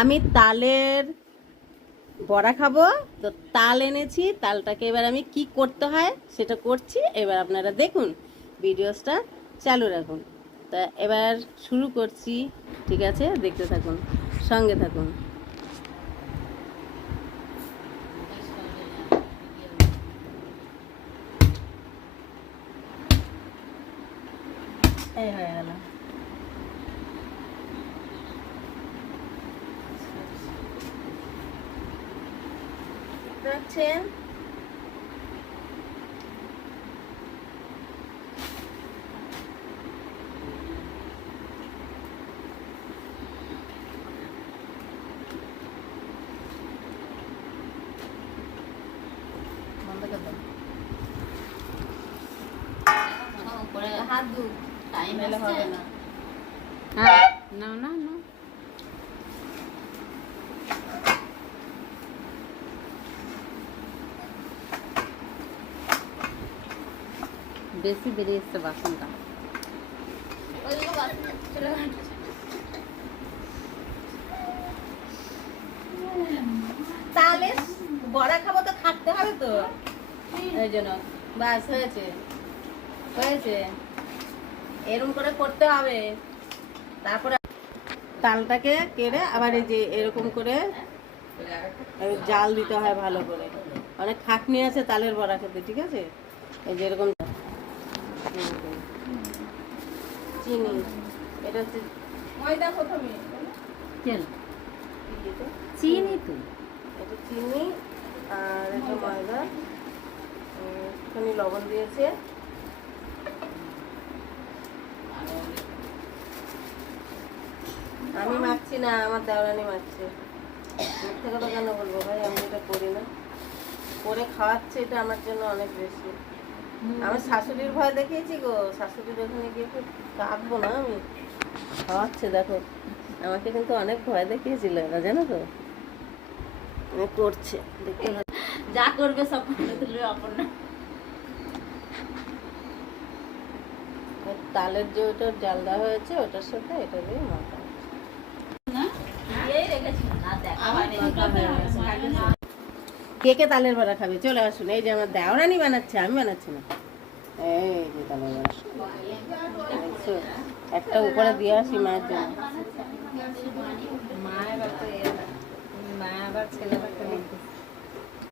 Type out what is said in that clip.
আমি তালের বড়া খাবো, তো তাল এনেছি। তালটাকে এবার আমি কি করতে হয় সেটা করছি, এবার আপনারা দেখুন, ভিডিওসটা চালু রাখুন। তা এবার শুরু করছি, ঠিক আছে? দেখতে থাকুন, সঙ্গে থাকুন। এই হয়ে গেল। দেখছেন হাত ধু, টাইম হবে না। হ্যাঁ, নাও না না, বেশি বেরিয়ে এসছে বাসনটা। তাহলে বড়া খাবো তো খাটতে হবে তো, এই জন্য। বাস হয়েছে, হয়েছে, এরকম করে করতে হবে। তারপরে তালটাকে কেড়ে আবার এই যে এরকম করে জাল দিতে হয় ভালো করে। অনেক খাটনি আছে তালের বড়া খেতে, ঠিক আছে? এই যে এরকম চিনি, এটা হচ্ছে ময়দা, প্রথমে চিনি, তো এটা চিনি আর এটা ময়দা, একটুখানি লবণ দিয়েছে। আমি মাখছি না, আমার দেওরানি মাখছে। মিথ্যে কথা কেন বলবো ভাই, আমি এটা করি না, করে খাওয়াচ্ছে, এটা আমার জন্য অনেক বেশি। আমি শাশুড়ির ভয় দেখিয়েছি গো, শাশুড়ির ওখানে গিয়ে কাঁদবো না আমি। খাওয়াচ্ছে দেখো, আমাকে কিন্তু অনেক ভয় দেখিয়েছিল এরা, জানো তো? করছে, দেখতে যা করবে সব তুলবে অপর্ণা। তালের যে ওটা জাল দেওয়া হয়েছে ওটার সাথে এটা দিয়ে মাখা। কে কে তালের বড়া খাবে চলে আসুন। এই যে আমার দেওরানি বানাচ্ছে, আমি বানাচ্ছি না। এই যে তালের বড়া, একটা উপরে দিয়ে আসি মায়ের জন্য। মা আবার ছেলে